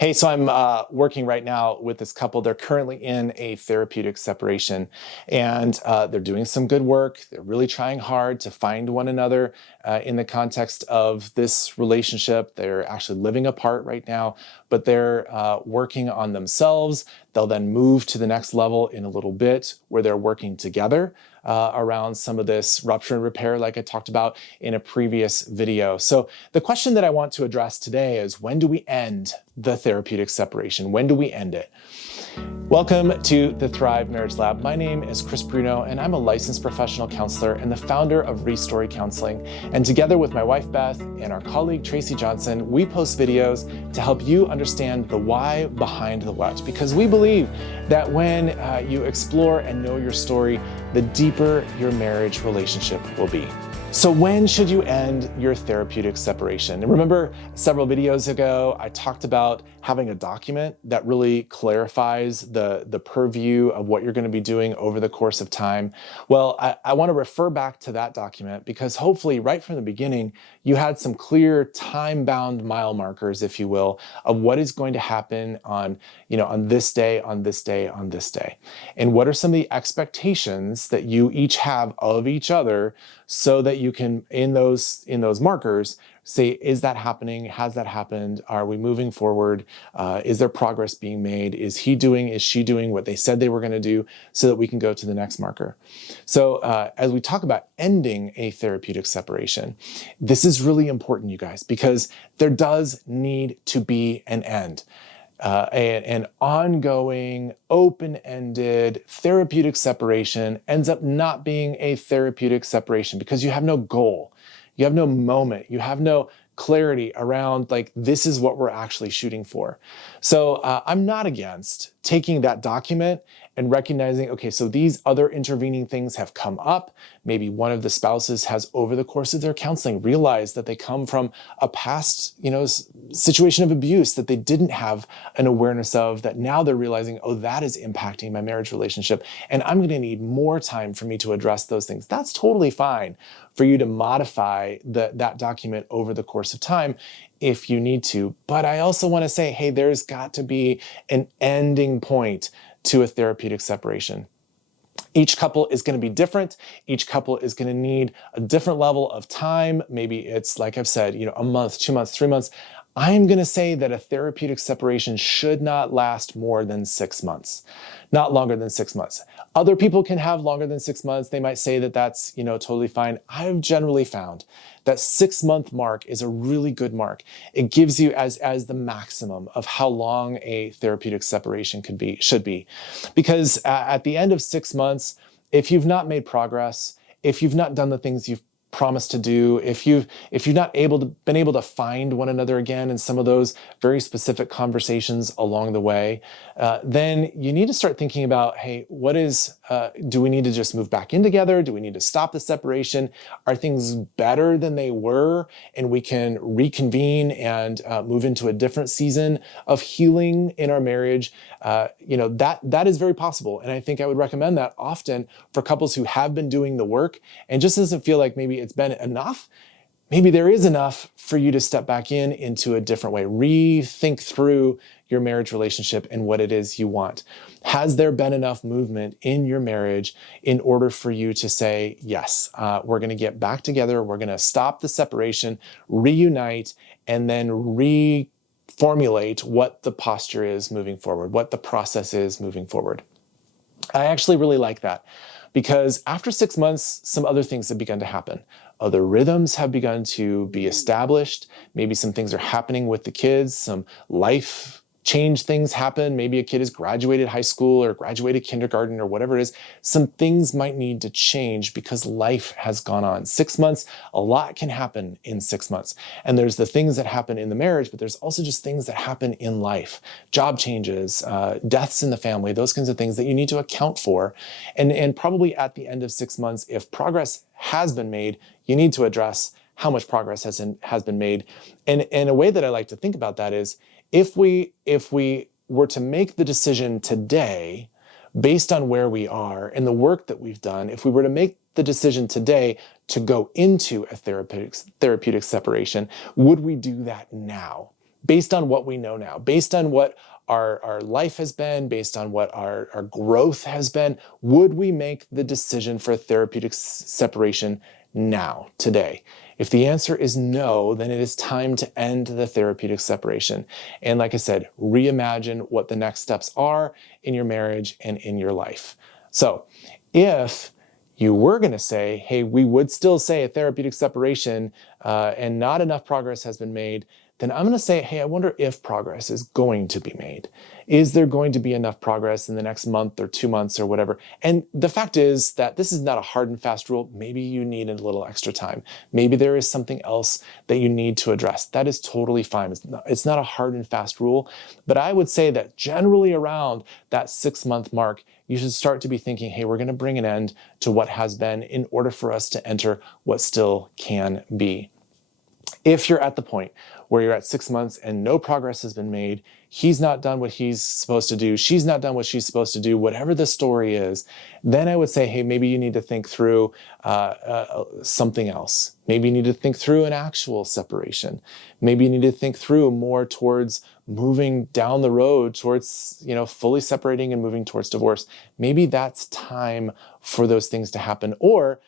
Hey, so I'm working right now with this couple. They're currently in a therapeutic separation, and they're doing some good work. They're really trying hard to find one another in the context of this relationship. They're actually living apart right now, but they're working on themselves. They'll then move to the next level in a little bit where they're working together around some of this rupture and repair, like I talked about in a previous video. So the question that I want to address today is, when do we end the therapeutic separation? When do we end it? Welcome to the Thrive Marriage Lab. My name is Chris Bruno, and I'm a licensed professional counselor and the founder of Restory Counseling. And together with my wife, Beth, and our colleague, Tracy Johnson, we post videos to help you understand the why behind the what. Because we believe that when you explore and know your story, the deeper your marriage relationship will be. So when should you end your therapeutic separation? And remember, several videos ago, I talked about having a document that really clarifies the purview of what you're going to be doing over the course of time. Well, I want to refer back to that document because hopefully right from the beginning, you had some clear time-bound mile markers, if you will, of what is going to happen on this day, on this day, on this day. And what are some of the expectations that you each have of each other, so that you can, in those markers, say, is that happening? Has that happened? Are we moving forward? Is there progress being made? Is she doing what they said they were going to do, so that we can go to the next marker? So as we talk about ending a therapeutic separation, this is really important, you guys, because there does need to be an end. An ongoing, open-ended therapeutic separation ends up not being a therapeutic separation because you have no goal, you have no moment, you have no clarity around, like, this is what we're actually shooting for. So I'm not against taking that document and recognizing, okay, so these other intervening things have come up. Maybe one of the spouses has, over the course of their counseling, realized that they come from a past, situation of abuse that they didn't have an awareness of, that now they're realizing, oh, that is impacting my marriage relationship, and I'm going to need more time for me to address those things. That's totally fine for you to modify that document over the course of time if you need to. But I also want to say, hey, there's got to be an ending point to a therapeutic separation. Each couple is going to be different. Each couple is going to need a different level of time. Maybe it's, like I've said, a month, 2 months, 3 months. I'm going to say that a therapeutic separation should not last more than 6 months, not longer than 6 months. Other people can have longer than 6 months. They might say that that's, totally fine. I've generally found that 6-month mark is a really good mark. It gives you as the maximum of how long a therapeutic separation should be. Because at the end of 6 months, if you've not made progress, if you've not done the things you've promised to do, if you've not been able to find one another again in some of those very specific conversations along the way, then you need to start thinking about, hey, do we need to just move back in together? Do we need to stop the separation? Are things better than they were, and we can reconvene and move into a different season of healing in our marriage? That is very possible. And I think I would recommend that often for couples who have been doing the work and just doesn't feel like maybe it's been enough. Maybe there is enough for you to step back into a different way. Rethink through your marriage relationship and what it is you want. Has there been enough movement in your marriage in order for you to say, yes, we're going to get back together, we're going to stop the separation, reunite, and then reformulate what the posture is moving forward, what the process is moving forward? I actually really like that, because after 6 months, some other things have begun to happen. Other rhythms have begun to be established. Maybe some things are happening with the kids, some life change things happen. Maybe a kid has graduated high school or graduated kindergarten or whatever it is. Some things might need to change because life has gone on. 6 months, a lot can happen in 6 months. And there's the things that happen in the marriage, but there's also just things that happen in life. Job changes, deaths in the family, those kinds of things that you need to account for. And probably at the end of 6 months, if progress has been made, you need to address how much progress has been made. And a way that I like to think about that is, if we were to make the decision today based on where we are and the work that we've done, if we were to make the decision today to go into a therapeutic separation, would we do that now? based on what we know now, based on what our life has been, based on what our growth has been, would we make the decision for a therapeutic separation now, today? If the answer is no, then it is time to end the therapeutic separation. And like I said, reimagine what the next steps are in your marriage and in your life. So if you were going to say, hey, we would still say a therapeutic separation and not enough progress has been made, then I'm going to say, hey, I wonder if progress is going to be made. Is there going to be enough progress in the next month or 2 months or whatever? And the fact is that this is not a hard and fast rule. Maybe you need a little extra time. Maybe there is something else that you need to address. That is totally fine. It's not a hard and fast rule, but I would say that generally around that 6-month mark, you should start to be thinking, hey, we're going to bring an end to what has been in order for us to enter what still can be. If you're at the point where you're at 6 months and no progress has been made, he's not done what he's supposed to do, she's not done what she's supposed to do, whatever the story is, then I would say, hey, maybe you need to think through something else. Maybe you need to think through an actual separation. Maybe you need to think through more towards moving down the road towards, fully separating and moving towards divorce. Maybe that's time for those things to happen. Or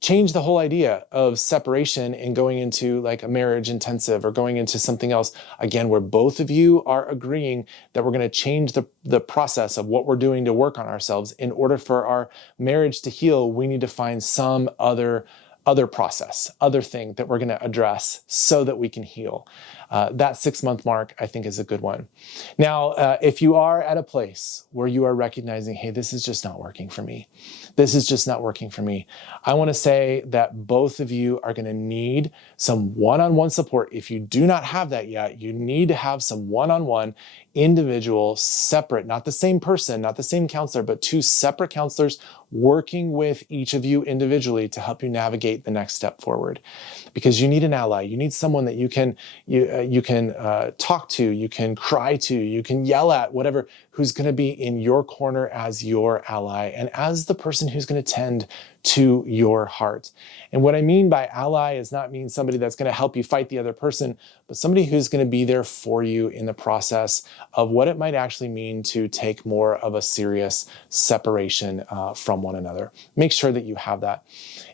change the whole idea of separation and going into like a marriage intensive or going into something else, again, where both of you are agreeing that we're going to change the process of what we're doing to work on ourselves. In order for our marriage to heal, we need to find some other process, other thing that we're going to address so that we can heal. That 6-month mark, I think, is a good one. Now, if you are at a place where you are recognizing, hey, this is just not working for me. This is just not working for me. I want to say that both of you are going to need some one-on-one support. If you do not have that yet, you need to have some one-on-one, individual, separate, not the same person, not the same counselor, but 2 separate counselors working with each of you individually to help you navigate the next step forward. Because you need an ally. You need someone that you can talk to, you can cry to, you can yell at, whatever, who's going to be in your corner as your ally and as the person who's going to tend to your heart. And what I mean by ally is not mean somebody that's going to help you fight the other person, but somebody who's going to be there for you in the process of what it might actually mean to take more of a serious separation from one another. Make sure that you have that.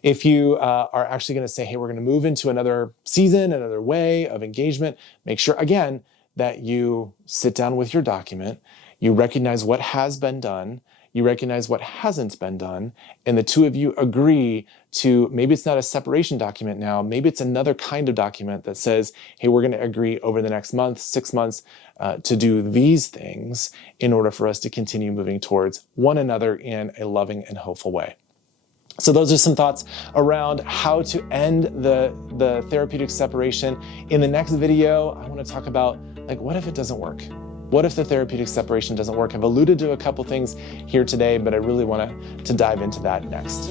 If you are actually going to say, hey, we're going to move into another season, another way of engagement, make sure, again, that you sit down with your document, you recognize what has been done, you recognize what hasn't been done, and the 2 of you agree to, maybe it's not a separation document now, maybe it's another kind of document that says, hey, we're going to agree over the next month, 6 months, to do these things in order for us to continue moving towards one another in a loving and hopeful way. So those are some thoughts around how to end the therapeutic separation. In the next video, I want to talk about, like, what if it doesn't work? What if the therapeutic separation doesn't work? I've alluded to a couple things here today, but I really want to dive into that next.